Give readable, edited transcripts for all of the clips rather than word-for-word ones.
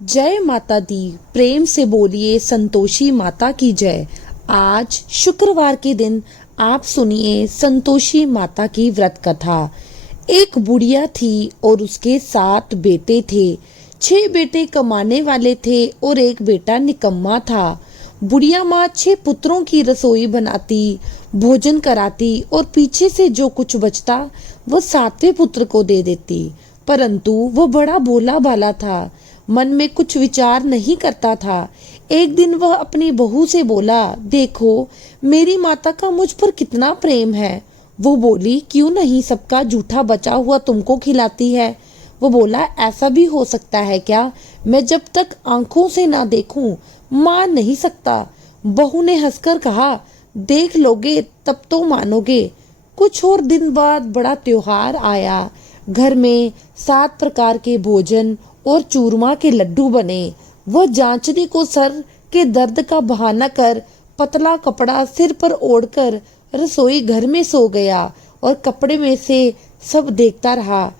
जय माता दी। प्रेम से बोलिए संतोषी माता की जय। आज शुक्रवार के दिन आप सुनिए संतोषी माता की व्रत कथा। एक बुढ़िया थी और उसके 7 बेटे थे। 6 बेटे कमाने वाले थे और एक बेटा निकम्मा था। बुढ़िया माँ 6 पुत्रों की रसोई बनाती, भोजन कराती और पीछे से जो कुछ बचता वह 7वें पुत्र को दे देती। परंतु वह बड़ा भोला भाला था, मन में कुछ विचार नहीं करता था। एक दिन वह अपनी बहू से बोला, देखो मेरी माता का मुझ पर कितना प्रेम है। वो बोली, क्यों नहीं सबका जूठा बचा हुआ तुमको खिलाती है। वो बोला, ऐसा भी हो सकता है क्या? मैं जब तक आंखों से ना देखूं मान नहीं सकता। बहू ने हंसकर कहा, देख लोगे तब तो मानोगे। कुछ और दिन बाद बड़ा त्योहार आया। घर में 7 प्रकार के भोजन और चूरमा के लड्डू बने। वह जांचने को सर के दर्द का बहाना कर पतला कपड़ा सिर पर ओढ़कर रसोई घर में सो गया और कपड़े में से सब देखता रहा।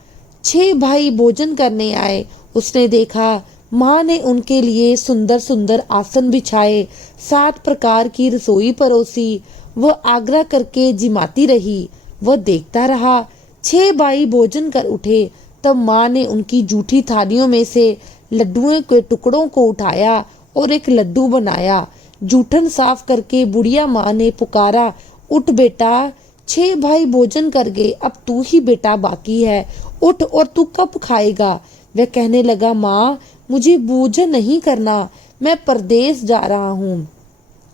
6 भाई भोजन करने आए। उसने देखा माँ ने उनके लिए सुंदर सुंदर आसन बिछाए, 7 प्रकार की रसोई परोसी। वह आग्रह करके जिमाती रही। वह देखता रहा। 6 भाई भोजन कर उठे तब माँ ने उनकी जूठी थालियों में से लड्डुओं के टुकड़ों को उठाया और एक लड्डू बनाया। जूठन साफ करके बुढ़िया माँ ने पुकारा, उठ बेटा, 6 भाई भोजन कर गए, अब तू ही बेटा बाकी है, उठ और तू कब खाएगा। वह कहने लगा, माँ मुझे भोजन नहीं करना, मैं परदेश जा रहा हूँ।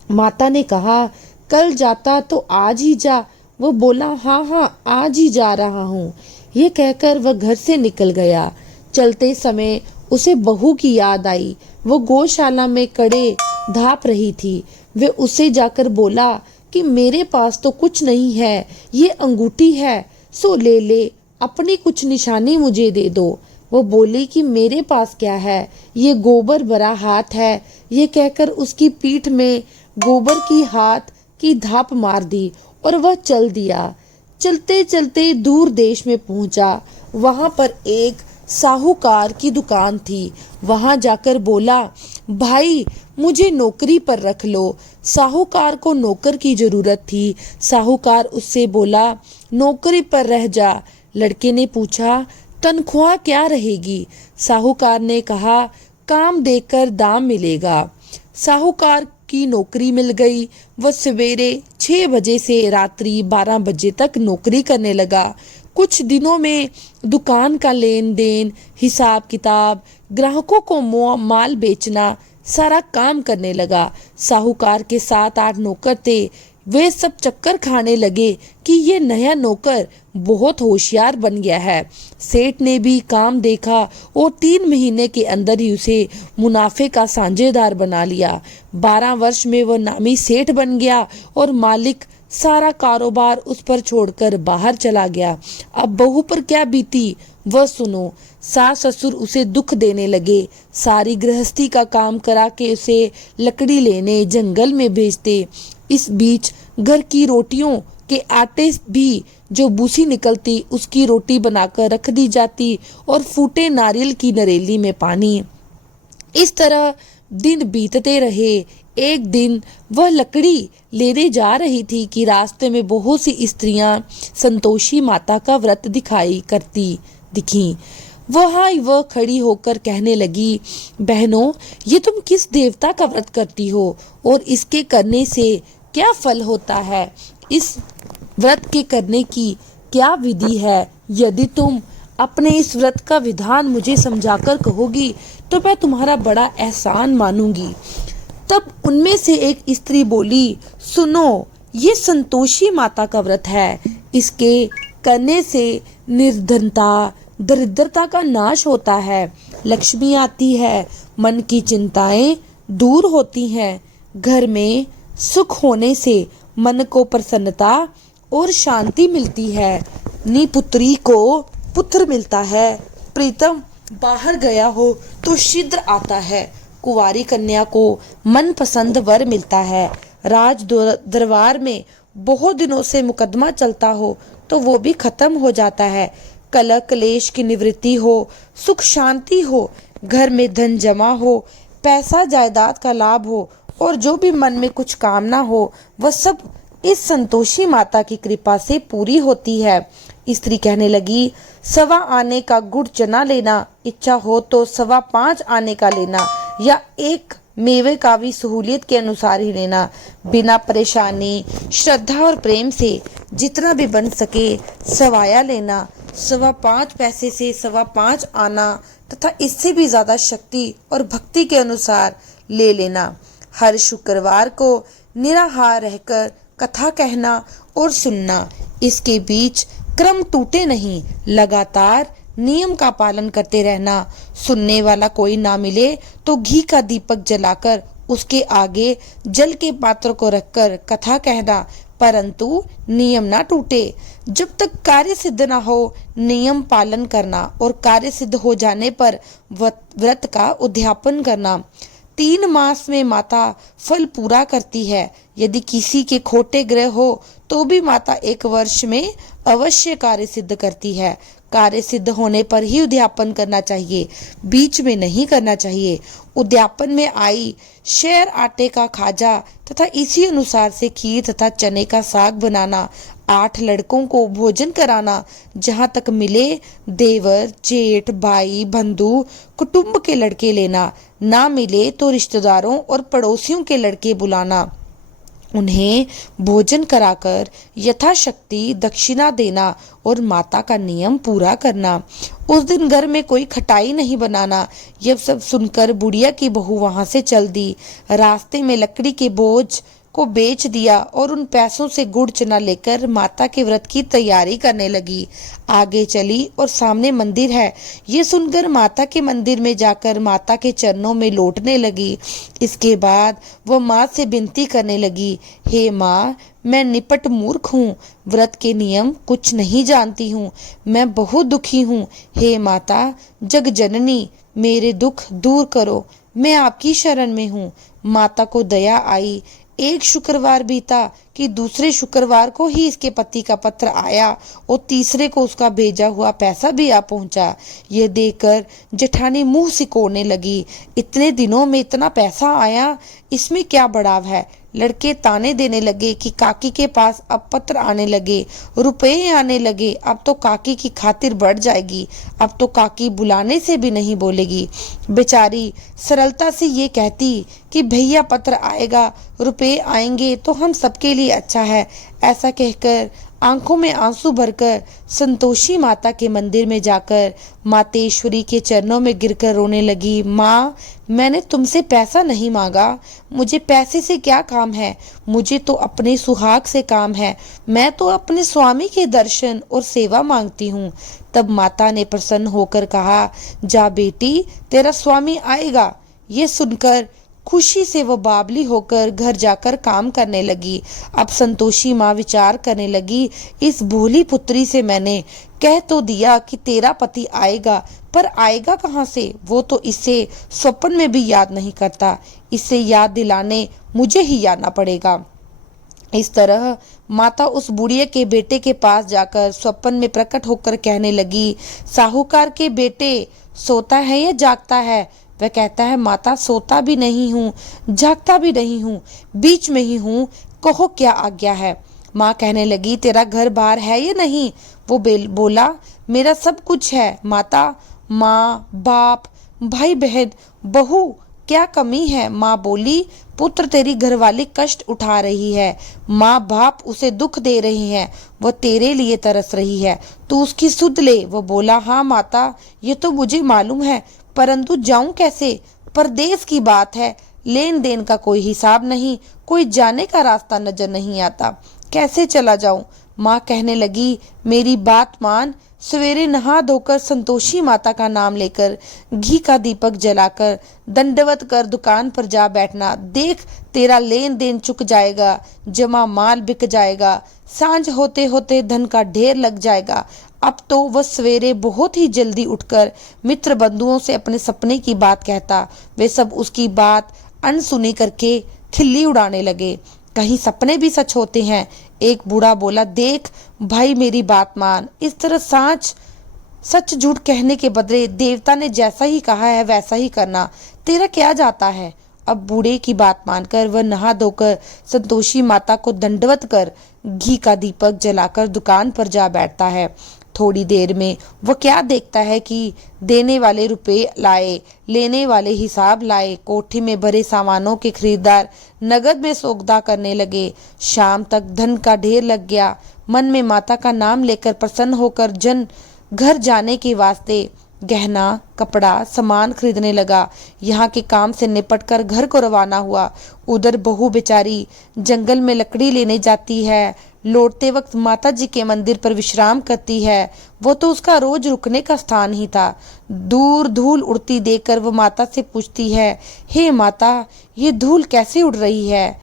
माता ने कहा, कल जाता तो आज ही जा। वो बोला, हाँ हाँ आज ही जा रहा हूँ। ये कहकर वह घर से निकल गया। चलते समय उसे बहू की याद आई। वो गौशाला में कड़े धाप रही थी। वे उससे जाकर बोला कि मेरे पास तो कुछ नहीं है, ये अंगूठी है, सो ले ले, अपनी कुछ निशानी मुझे दे दो। वो बोली कि मेरे पास क्या है, ये गोबर भरा हाथ है। ये कहकर उसकी पीठ में गोबर की हाथ की धाप मार दी और वह चल दिया। चलते चलते दूर देश में पहुंचा। वहां पर एक साहूकार की दुकान थी। वहां जाकर बोला, भाई मुझे नौकरी पर रख लो। साहूकार को नौकर की जरूरत थी। साहूकार उससे बोला, नौकरी पर रह जा। लड़के ने पूछा, तनख्वाह क्या रहेगी? साहूकार ने कहा, काम देकर दाम मिलेगा। साहूकार की नौकरी मिल गई। वह सवेरे 6 बजे से रात्रि 12 बजे तक नौकरी करने लगा। कुछ दिनों में दुकान का लेन देन, हिसाब किताब, ग्राहकों को माल बेचना, सारा काम करने लगा। साहूकार के 7-8 नौकर थे। वे सब चक्कर खाने लगे कि ये नया नौकर बहुत होशियार बन गया है। सेठ ने भी काम देखा और 3 महीने के अंदर ही उसे मुनाफे का साझेदार बना लिया। 12 वर्ष में वह नामी सेठ बन गया और मालिक सारा कारोबार उस पर छोड़कर बाहर चला गया। अब बहू पर क्या बीती वह सुनो। सास ससुर उसे दुख देने लगे। सारी गृहस्थी का काम करा के उसे लकड़ी लेने जंगल में भेजते। इस बीच घर की रोटियों के आटे भी जो बूसी निकलती उसकी रोटी बनाकर रख दी जाती और फूटे नारियल की नरेली में पानी। इस तरह दिन बीतते रहे। एक दिन वह लकड़ी लेने जा रही थी कि रास्ते में बहुत सी स्त्रियां संतोषी माता का व्रत दिखी। वह खड़ी होकर कहने लगी, बहनों ये तुम किस देवता का व्रत करती हो और इसके करने से क्या फल होता है? इस व्रत के करने की क्या विधि है? यदि तुम अपने इस व्रत का विधान मुझे समझाकर कहोगी तो मैं तुम्हारा बड़ा एहसान मानूंगी। तब उनमें से एक स्त्री बोली, सुनो ये संतोषी माता का व्रत है। इसके करने से निर्धनता, दरिद्रता का नाश होता है, लक्ष्मी आती है, मन की चिंताएं दूर होती हैं, घर में सुख होने से मन को प्रसन्नता और शांति मिलती है, निपुत्री को पुत्र मिलता है, प्रीतम बाहर गया हो तो शीघ्र आता है, कुंवारी कन्या को मनपसंद वर मिलता है, राज दरबार में बहुत दिनों से मुकदमा चलता हो तो वो भी खत्म हो जाता है, कलह क्लेश की निवृत्ति हो, सुख शांति हो, घर में धन जमा हो, पैसा जायदाद का लाभ हो और जो भी मन में कुछ कामना हो वह सब इस संतोषी माता की कृपा से पूरी होती है। स्त्री कहने लगी, 1.25 आने का गुड़ चना लेना, इच्छा हो तो 5.25 आने का लेना या एक मेवे का भी सहूलियत के अनुसार ही लेना। बिना परेशानी, श्रद्धा और प्रेम से जितना भी बन सके सवाया लेना। 5.25 पैसे से 5.25 आना तथा इससे भी ज्यादा शक्ति और भक्ति के अनुसार ले लेना। हर शुक्रवार को निराहार रहकर कथा कहना और सुनना। इसके बीच क्रम टूटे नहीं, लगातार नियम का पालन करते रहना। सुनने वाला कोई ना मिले तो घी का दीपक जलाकर उसके आगे जल के पात्र को रखकर कथा कहना, परंतु नियम ना टूटे। जब तक कार्य सिद्ध ना हो नियम पालन करना और कार्य सिद्ध हो जाने पर व्रत का उद्यापन करना। 3 मास में माता फल पूरा करती है। यदि किसी के खोटे ग्रह हो तो भी माता 1 वर्ष में अवश्य कार्य सिद्ध करती है। कार्य सिद्ध होने पर ही उद्यापन करना चाहिए, बीच में नहीं करना चाहिए। उद्यापन में आई शेर आटे का खाजा तथा इसी अनुसार से खीर तथा चने का साग बनाना। 8 लड़कों को भोजन कराना। जहाँ तक मिले देवर, जेठ, भाई, बंधु, कुटुंब के लड़के लेना। ना मिले तो रिश्तेदारों और पड़ोसियों के लड़के बुलाना। उन्हें भोजन कराकर यथाशक्ति दक्षिणा देना और माता का नियम पूरा करना। उस दिन घर में कोई खटाई नहीं बनाना। यह सब सुनकर बुढ़िया की बहू वहां से चल दी। रास्ते में लकड़ी के बोझ को बेच दिया और उन पैसों से गुड़ चना लेकर माता के व्रत की तैयारी करने लगी। आगे चली और सामने मंदिर है। ये सुनकर माता के मंदिर में जाकर माता के चरणों में लौटने लगी। इसके बाद वह माँ से विनती करने लगी, हे माँ, मैं निपट मूर्ख हूँ, व्रत के नियम कुछ नहीं जानती हूँ, मैं बहुत दुखी हूँ। हे माता जग जननी, मेरे दुख दूर करो, मैं आपकी शरण में हूँ। माता को दया आई। एक शुक्रवार बीता कि दूसरे शुक्रवार को ही इसके पति का पत्र आया और तीसरे को उसका भेजा हुआ पैसा भी आ पहुंचा। यह देखकर जेठानी मुंह सिकोड़ने लगी। इतने दिनों में इतना पैसा आया, इसमें क्या बढ़ाव है। लड़के ताने देने लगे कि काकी के पास अब पत्र आने लगे, रुपए आने लगे, अब तो काकी की खातिर बढ़ जाएगी, अब तो काकी बुलाने से भी नहीं बोलेगी। बेचारी सरलता से ये कहती कि भैया पत्र आएगा, रुपए आएंगे तो हम सबके लिए अच्छा है। ऐसा कहकर आंखों में आंसू भरकर संतोषी माता के मंदिर में जाकर मातेश्वरी के चरणों में गिरकर रोने लगी। माँ, मैंने तुमसे पैसा नहीं मांगा, मुझे पैसे से क्या काम है, मुझे तो अपने सुहाग से काम है, मैं तो अपने स्वामी के दर्शन और सेवा मांगती हूँ। तब माता ने प्रसन्न होकर कहा, जा बेटी, तेरा स्वामी आएगा। ये सुनकर खुशी से वो बावली होकर घर जाकर काम करने लगी। अब संतोषी माँ विचार करने लगी, इस भोली पुत्री से मैंने कह तो दिया कि तेरा पति आएगा, पर आएगा कहाँ से, वो तो इसे स्वप्न में भी याद नहीं करता, इसे याद दिलाने मुझे ही आना पड़ेगा। इस तरह माता उस बुढ़िया के बेटे के पास जाकर स्वप्न में प्रकट होकर कहने लगी, साहूकार के बेटे, सोता है या जागता है। वह कहता है, माता सोता भी नहीं हूँ, जागता भी नहीं हूँ, बीच में ही हूँ, कहो क्या आज्ञा है। माँ कहने लगी, तेरा घर बार है या नहीं। वो बोला, मेरा सब कुछ है माता, माँ, बाप, भाई बहन, बहू, क्या कमी है। माँ बोली, पुत्र तेरी घरवाली कष्ट उठा रही है, माँ बाप उसे दुख दे रही हैं, वह तेरे लिए तरस रही है, तू उसकी सुध ले। वो बोला, हाँ माता, ये तो मुझे मालूम है, परंतु जाऊं कैसे, परदेश की बात है, लेन देन का कोई हिसाब नहीं, कोई जाने का रास्ता नजर नहीं आता, कैसे चला जाऊं। माँ कहने लगी, मेरी बात मान, सवेरे नहा धोकर संतोषी माता का नाम लेकर घी का दीपक जलाकर दंडवत कर दुकान पर जा बैठना। देख, तेरा लेन देन चुक जाएगा, जमा माल बिक जाएगा, सांझ होते होते धन का ढेर लग जाएगा। अब तो वह सवेरे बहुत ही जल्दी उठकर मित्र बंधुओं से अपने सपने की बात कहता। वे सब उसकी बात अनसुनी करके खिल्ली उड़ाने लगे। कहीं सपने भी सच होते हैं। एक बूढ़ा बोला, देख भाई, मेरी बात मान, इस तरह सांझ सच झूठ कहने के बदले देवता ने जैसा ही कहा है वैसा ही करना, तेरा क्या जाता है। अब बूढ़े की बात मानकर वह नहा धोकर संतोषी माता को दंडवत कर घी का दीपक जलाकर दुकान पर जा बैठता है। थोड़ी देर में वह क्या देखता है कि देने वाले रुपए लाए, लेने वाले हिसाब लाए, कोठी में भरे सामानों के खरीदार नगद में सौदा करने लगे। शाम तक धन का ढेर लग गया। मन में माता का नाम लेकर प्रसन्न होकर जन घर जाने के वास्ते गहना कपड़ा सामान खरीदने लगा। यहाँ के काम से निपटकर घर को रवाना हुआ। उधर बहू बेचारी जंगल में लकड़ी लेने जाती है, लौटते वक्त माता जी के मंदिर पर विश्राम करती है। वो तो उसका रोज रुकने का स्थान ही था। दूर धूल उड़ती देखकर वो माता से पूछती है, हे माता, ये धूल कैसे उड़ रही है,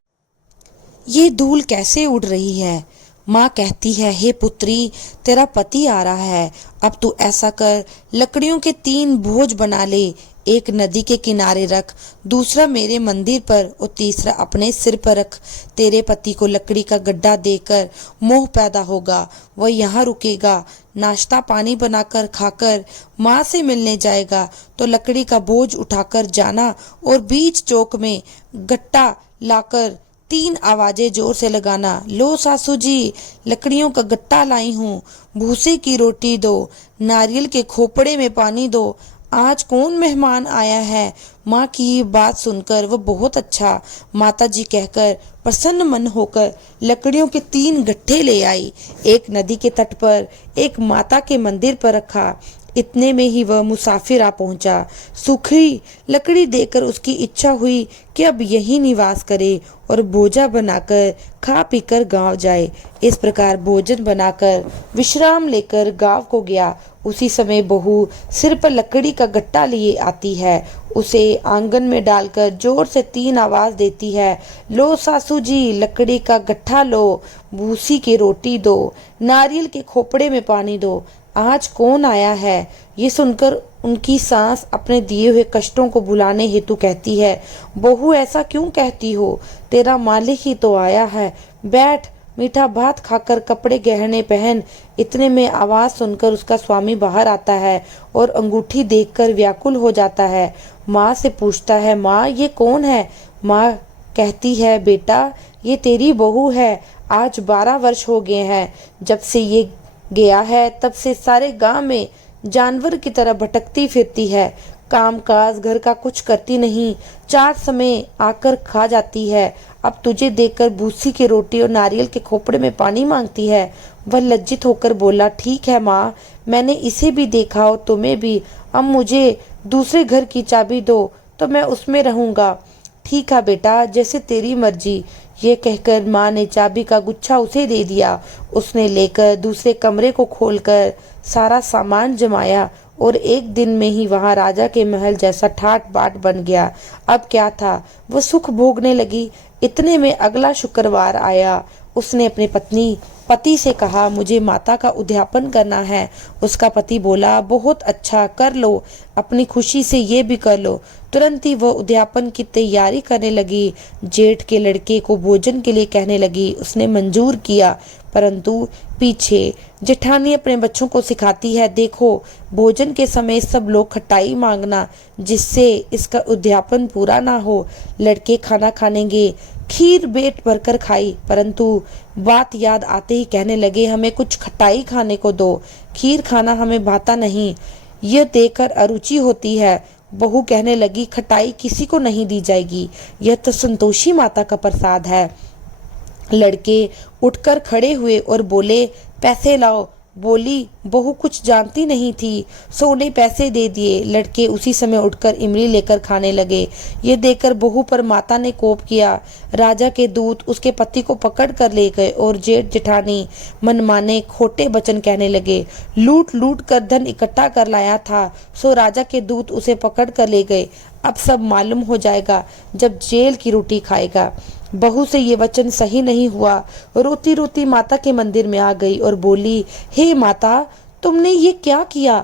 ये धूल कैसे उड़ रही है। माँ कहती है, हे पुत्री, तेरा पति आ रहा है। अब तू ऐसा कर, लकड़ियों के 3 बोझ बना ले। एक नदी के किनारे रख, दूसरा मेरे मंदिर पर और तीसरा अपने सिर पर रख। तेरे पति को लकड़ी का गड्ढा देकर मोह पैदा होगा। वह यहाँ रुकेगा, नाश्ता पानी बनाकर खाकर माँ से मिलने जाएगा। तो लकड़ी का बोझ उठाकर जाना और बीच चौक में गट्टा लाकर 3 आवाजें जोर से लगाना। लो सासू जी, लकड़ियों का गट्टा लाई हूँ, भूसे की रोटी दो, नारियल के खोपड़े में पानी दो। आज कौन मेहमान आया है। माँ की ये बात सुनकर वह बहुत अच्छा माता जी कहकर प्रसन्न मन होकर लकड़ियों के 3 गट्ठे ले आई। एक नदी के तट पर, एक माता के मंदिर पर रखा। इतने में ही वह मुसाफिर आ पहुंचा। सूखी लकड़ी देकर उसकी इच्छा हुई कि अब यहीं निवास करे और बोझा बनाकर खा पीकर गांव जाए। इस प्रकार भोजन बनाकर विश्राम लेकर गांव को गया। उसी समय बहू सिर पर लकड़ी का गट्टा लिए आती है। उसे आंगन में डालकर जोर से 3 आवाज देती है, लो सासू जी, लकड़ी का गट्ठा लो, भूसी की रोटी दो, नारियल के खोपड़े में पानी दो। आज कौन आया है। ये सुनकर उनकी सास अपने दिए हुए कष्टों को भुलाने हेतु कहती है, बहू ऐसा क्यों कहती हो, तेरा मालिक ही तो आया है। बैठ, मीठा भात खाकर कपड़े गहने पहन। इतने में आवाज सुनकर उसका स्वामी बाहर आता है और अंगूठी देखकर व्याकुल हो जाता है। माँ से पूछता है, माँ ये कौन है। माँ कहती है, बेटा ये तेरी बहू है। आज 12 वर्ष हो गए हैं जब से ये गया है, तब से सारे गांव में जानवर की तरह भटकती फिरती है। काम काज घर का कुछ करती नहीं, 4 समय आकर खा जाती है। अब तुझे देखकर भूसी की रोटी और नारियल के खोपड़े में पानी मांगती है। वह लज्जित होकर बोला, ठीक है माँ, मैंने इसे भी देखा और तुम्हें भी। अब मुझे दूसरे घर की चाबी दो तो मैं उसमें रहूंगा। ठीक है बेटा, जैसे तेरी मर्जी। ये कहकर माँ ने चाबी का गुच्छा उसे दे दिया। उसने लेकर दूसरे कमरे को खोलकर सारा सामान जमाया और एक दिन में ही वहां राजा के महल जैसा ठाट बाट बन गया। अब क्या था, वो सुख भोगने लगी। इतने में अगला शुक्रवार आया। उसने अपने पति से कहा, मुझे माता का उद्यापन करना है। उसका पति बोला, बहुत अच्छा, कर लो, अपनी खुशी से ये भी कर लो। तुरंत ही वह उद्यापन की तैयारी करने लगी। जेठ के लड़के को भोजन के लिए कहने लगी। उसने मंजूर किया, परंतु पीछे जेठानी अपने बच्चों को सिखाती है, देखो भोजन के समय सब लोग खटाई मांगना, जिससे इसका उद्यापन पूरा ना हो। लड़के खाना खानेंगे। खीर पेट भरकर खाई, परंतु बात याद आते ही कहने लगे, हमें कुछ खटाई खाने को दो, खीर खाना हमें भाता नहीं, यह देखकर अरुचि होती है। बहू कहने लगी, खटाई किसी को नहीं दी जाएगी, यह तो संतोषी माता का प्रसाद है। लड़के उठकर खड़े हुए और बोले, पैसे लाओ। बोली बहू कुछ जानती नहीं थी, सो उन्हें पैसे दे दिए। लड़के उसी समय उठकर इमली लेकर खाने लगे। ये देखकर बहू पर माता ने कोप किया। राजा के दूत उसके पति को पकड़ कर ले गए और जेठ जेठानी मनमाने खोटे वचन कहने लगे। लूट लूट कर धन इकट्ठा कर लाया था, सो राजा के दूत उसे पकड़ कर ले गए। अब सब मालूम हो जाएगा जब जेल की रोटी खाएगा। बहू से ये वचन सही नहीं हुआ। रोती रोती माता के मंदिर में आ गई और बोली, हे माता, तुमने ये क्या किया,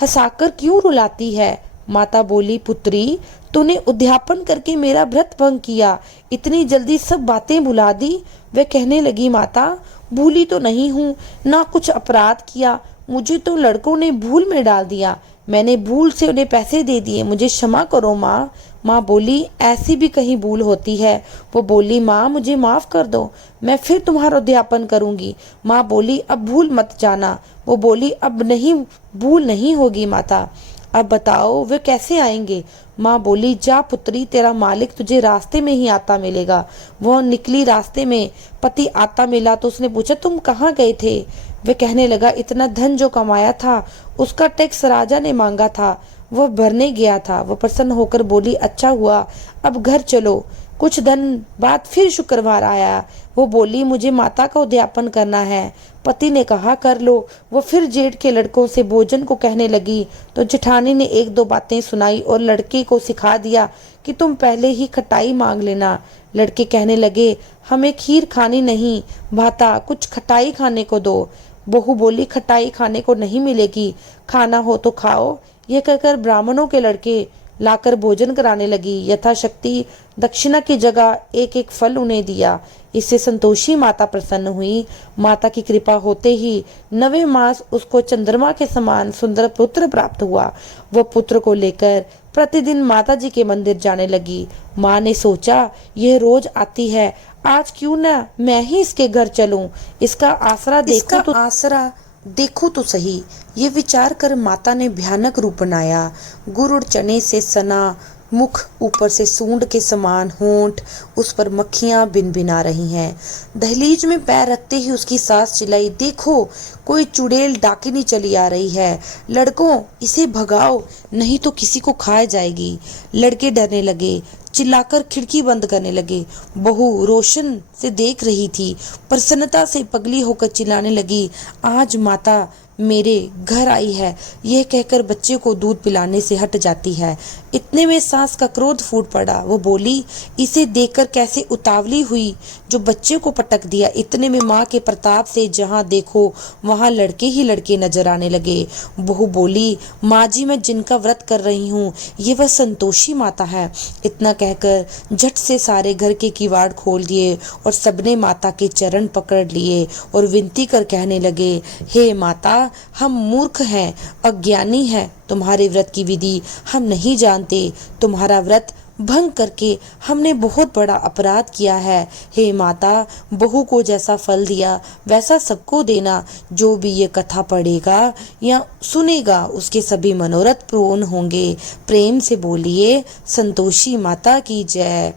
हंसाकर क्यों रुलाती है। माता बोली, पुत्री, तूने उद्यापन करके मेरा व्रत भंग किया, इतनी जल्दी सब बातें भुला दी। वह कहने लगी, माता भूली तो नहीं हूँ, ना कुछ अपराध किया, मुझे तो लड़कों ने भूल में डाल दिया, मैंने भूल से उन्हें पैसे दे दिए, मुझे क्षमा करो माँ। माँ बोली, ऐसी भी कहीं भूल होती है। वो बोली, माँ मुझे माफ कर दो, मैं फिर तुम्हारा अध्यापन करूंगी। माँ बोली, अब भूल मत जाना। वो बोली, अब नहीं, भूल नहीं होगी माता। अब बताओ वे कैसे आएंगे। माँ बोली, जा पुत्री, तेरा मालिक तुझे रास्ते में ही आता मिलेगा। वह निकली, रास्ते में पति आता मिला तो उसने पूछा, तुम कहाँ गए थे। वे कहने लगा, इतना धन जो कमाया था उसका टैक्स राजा ने मांगा था, वह भरने गया था। वह प्रसन्न होकर बोली, अच्छा हुआ, अब घर चलो। कुछ दिन बाद फिर शुक्रवार आया। वो बोली, मुझे माता का उद्यापन करना है। पति ने कहा, कर लो। वो फिर जेठ के लड़कों से भोजन को कहने लगी तो जेठानी ने एक दो बातें सुनाई और लड़के को सिखा दिया कि तुम पहले ही खटाई मांग लेना। लड़के कहने लगे, हमें खीर खानी नहीं भाता, कुछ खटाई खाने को दो। बहू बोली, खटाई खाने को नहीं मिलेगी, खाना हो तो खाओ। यह कहकर ब्राह्मणों के लड़के लाकर भोजन कराने लगी। यथाशक्ति दक्षिणा की जगह एक एक फल उन्हें दिया। इससे संतोषी माता प्रसन्न हुई। माता की कृपा होते ही 9वें मास उसको चंद्रमा के समान सुंदर पुत्र प्राप्त हुआ। वह पुत्र को लेकर प्रतिदिन माता जी के मंदिर जाने लगी। माँ ने सोचा, यह रोज आती है, आज क्यों ना मैं ही इसके घर चलूं, इसका आसरा देखो तो सही। ये विचार कर माता ने भयानक रूप बनाया। गुड़ और चने से सना मुख, ऊपर से सूंड के समान होंठ, उस पर मक्खियां भिनभिना रही हैं। दहलीज में पैर रखते ही उसकी सास चिल्लाई, देखो कोई चुड़ैल डाकिनी चली आ रही है, लड़कों इसे भगाओ नहीं तो किसी को खा जाएगी। लड़के डरने लगे, चिल्लाकर खिड़की बंद करने लगे। बहू रोशन से देख रही थी, प्रसन्नता से पगली होकर चिल्लाने लगी, आज माता मेरे घर आई है। यह कहकर बच्चे को दूध पिलाने से हट जाती है। इतने में सास का क्रोध फूट पड़ा। वो बोली, इसे देखकर कैसे उतावली हुई जो बच्चे को पटक दिया। इतने में माँ के प्रताप से जहाँ देखो वहाँ लड़के ही लड़के नजर आने लगे। बहू बोली, माँ जी मैं जिनका व्रत कर रही हूँ ये वह संतोषी माता है। इतना कहकर झट से सारे घर के किवाड़ खोल दिए और सबने माता के चरण पकड़ लिए और विनती कर कहने लगे, हे माता, हम मूर्ख हैं, अज्ञानी हैं, तुम्हारे व्रत की विधि हम नहीं जानते। तुम्हारा व्रत भंग करके हमने बहुत बड़ा अपराध किया है। हे माता, बहू को जैसा फल दिया वैसा सबको देना। जो भी ये कथा पढ़ेगा या सुनेगा उसके सभी मनोरथ पूर्ण होंगे। प्रेम से बोलिए, संतोषी माता की जय।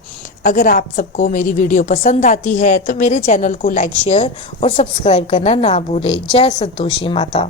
अगर आप सबको मेरी वीडियो पसंद आती है तो मेरे चैनल को लाइक, शेयर और सब्सक्राइब करना ना भूलें। जय संतोषी माता।